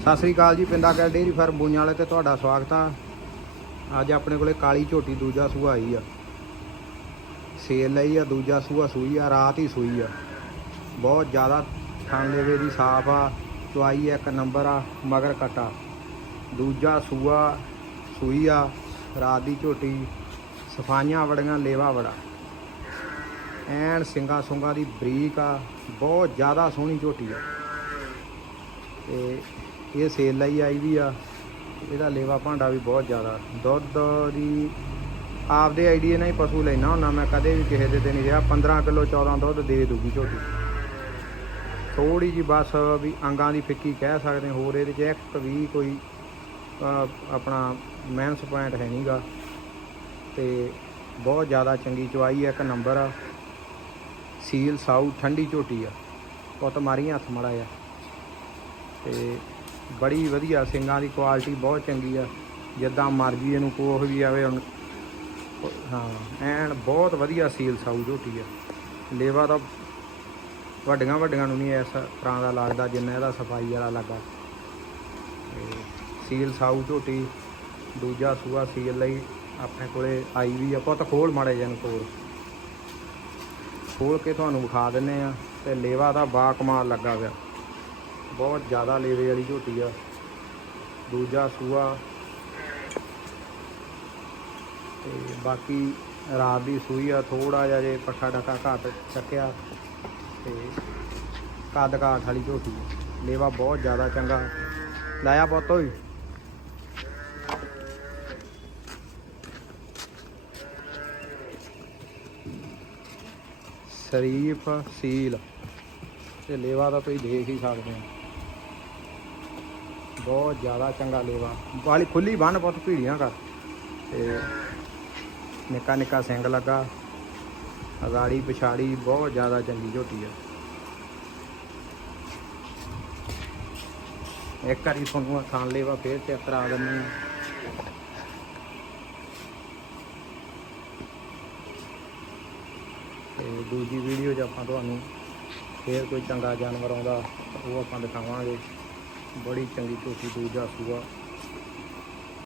ਸਤਿ ਸ੍ਰੀ ਅਕਾਲ ਜੀ, ਪਿੰਡਾ ਕੈਲ dairy farm ਬੂਈਆਂ ਵਾਲੇ ਤੇ ਤੁਹਾਡਾ ਸਵਾਗਤ ਆ। ਅੱਜ ਆਪਣੇ ਕੋਲੇ ਕਾਲੀ ਝੋਟੀ ਦੂਜਾ ਸੂਆ ਆਈ ਆ। ਸੇਲ ਲਈ ਆ, ਦੂਜਾ ਸੂਆ ਸੂਈ ਆ, ਰਾਤ ਹੀ ਸੂਈ ਆ। ਬਹੁਤ ਜ਼ਿਆਦਾ ਥਣ ਲੇਵੇ ਦੀ ਸਾਫ਼ ਆ, ਚੁਆਈ ਇੱਕ ਨੰਬਰ ਆ, ਮਗਰ ਕਟਾ। ਦੂਜਾ ਸੂਆ ਸੂਈ ਆ, ਰਾਤ ਦੀ ਝੋਟੀ, ਸਫਾਈਆਂ ਵੜੀਆਂ, ਲੇਵਾ ਵੜਾ। ਐਨ ਸਿੰਗਾ ਸੁੰਗਾ ਦੀ ਬਰੀਕ ਆ, ਬਹੁਤ ਜ਼ਿਆਦਾ ਸੋਹਣੀ ਝੋਟੀ ਆ। ਤੇ ਇਹ ਸੇਲ ਲਈ ਆਈ ਵੀ ਆ। ਇਹਦਾ ਲੇਵਾ ਭਾਂਡਾ ਵੀ ਬਹੁਤ ਜ਼ਿਆਦਾ। ਦੁੱਧ ਦੀ ਆਪਦੇ ਆਈਡੀਆ ਨਾਲ ਹੀ ਪਸ਼ੂ ਲੈਣਾ ਹੁੰਦਾ। ਮੈਂ ਕਦੇ ਵੀ ਕਿਸੇ ਦੇ ਤੇ ਨਹੀਂ ਰਿਹਾ। 15 ਕਿਲੋ 14 ਦੁੱਧ ਦੇ ਦੂਗੀ ਝੋਟੀ। ਥੋੜੀ ਜੀ ਬਸ ਵੀ ਅੰਗਾਂ ਦੀ ਫਿੱਕੀ ਕਹਿ ਸਕਦੇ ਹੋਰ ਇਹਦੇ 'ਚ ਇੱਕ ਵੀ ਕੋਈ ਆਪਣਾ ਮੈਨਸ ਪੁਆਇੰਟ ਹੈ ਨਹੀਂਗਾ ਤੇ ਬਹੁਤ ਜ਼ਿਆਦਾ ਚੰਗੀ ਚਵਾਈ ਆ। ਇੱਕ ਨੰਬਰ ਆ। ਸੀਲ ਸਾਊ ਠੰਡੀ ਝੋਟੀ ਆ। ਪੁੱਤ ਮਾਰੀ ਹੱਥ ਮੜਾ ਆ ਤੇ ਬੜੀ ਵਧੀਆ, ਸਿੰਗਾਂ ਦੀ ਕੁਆਲਿਟੀ ਬਹੁਤ ਚੰਗੀ ਆ। ਜਿੱਦਾਂ ਮਰਜ਼ੀ ਇਹਨੂੰ ਕੋਹ ਵੀ ਆਵੇ ਹੁਣ ਹਾਂ, ਐਨ ਬਹੁਤ ਵਧੀਆ ਸੀਲ ਸਾਊ ਝੋਟੀ ਆ। ਲੇਵਾ ਤਾਂ ਵੱਡੀਆਂ ਵੱਡੀਆਂ ਨੂੰ ਨਹੀਂ ਇਸ ਤਰ੍ਹਾਂ ਦਾ ਲੱਗਦਾ ਜਿੰਨਾ ਇਹਦਾ ਸਫ਼ਾਈ ਵਾਲਾ ਲੱਗਾ। ਤੇ ਸੀਲ ਸਾਊ ਝੋਟੀ, ਦੂਜਾ ਸੂਆ ਸੀਲ ਲਈ ਆਪਣੇ ਕੋਲੇ ਆਈ ਵੀ ਆ, ਪੁੱਤ ਖੋਲ ਮਾੜੇ ਜਨ ਕੋਲ ਖੋਲ। ਕੇ ਤੁਹਾਨੂੰ ਵਿਖਾ ਦਿੰਨੇ ਆ, ਤੇ ਲੇਵਾ ਦਾ ਬਾ ਕਮਾਲ ਲੱਗਾ ਪਿਆ ਬਹੁਤ ਜ਼ਿਆਦਾ ਲੇਵੇ ਵਾਲੀ ਝੋਟੀ ਆ। ਦੂਜਾ ਸੂਆ। ਤੇ ਬਾਕੀ ਰਾਤ ਦੀ ਸੂਈ ਆ ਥੋੜਾ ਜਿਹਾ ਜੇ ਪੱਠਾ ਡਕਾ ਘੱਟ ਚੱਕਿਆ ਤੇ ਕੱਦ ਕਾਠ ਵਾਲੀ ਝੋਟੀ ਆ। ਲੇਵਾ ਬਹੁਤ ਜ਼ਿਆਦਾ ਚੰਗਾ। ਲਾਇਆ ਪੁੱਤ ਹੋਈ ਸ਼ਰੀਫ ਸੀਲ। ਤੇ ਲੇਵਾ ਤਾਂ ਤੁਸੀਂ ਦੇਖ ਹੀ ਸਕਦੇ ਹੋ। ਬਹੁਤ ਜ਼ਿਆਦਾ ਚੰਗਾ ਲੇਵਾ। ਵਾਲੀ ਖੁੱਲੀ ਬੰਨ ਬਹੁਤ ਭੀੜੀਆਂ ਕਰ। ਤੇ ਨਿੱਕਾ ਨਿੱਕਾ ਸਿੰਗ ਲੱਗਾ। ਅਗਾੜੀ ਪਿਛਾੜੀ ਬਹੁਤ ਜ਼ਿਆਦਾ ਚੰਗੀ ਝੋਟੀ ਆ। ਇੱਕ ਵਾਰੀ ਤੁਹਾਨੂੰ ਖਾਣ ਲੇਵਾ ਫੇਰ ਚੈੱਕ ਕਰਾ ਦਿੰਦੇ ਆ। ਤੇ ਦੂਜੀ ਵੀਡੀਓ 'ਚ ਆਪਾਂ ਤੁਹਾਨੂੰ ਫੇਰ ਕੋਈ ਚੰਗਾ ਜਾਨਵਰ ਆਉਂਦਾ, ਉਹ ਆਪਾਂ ਦਿਖਾਵਾਂਗੇ। ਬੜੀ ਚੰਗੀ ਝੋਟੀ ਦੂਜਾ ਸੂਆ।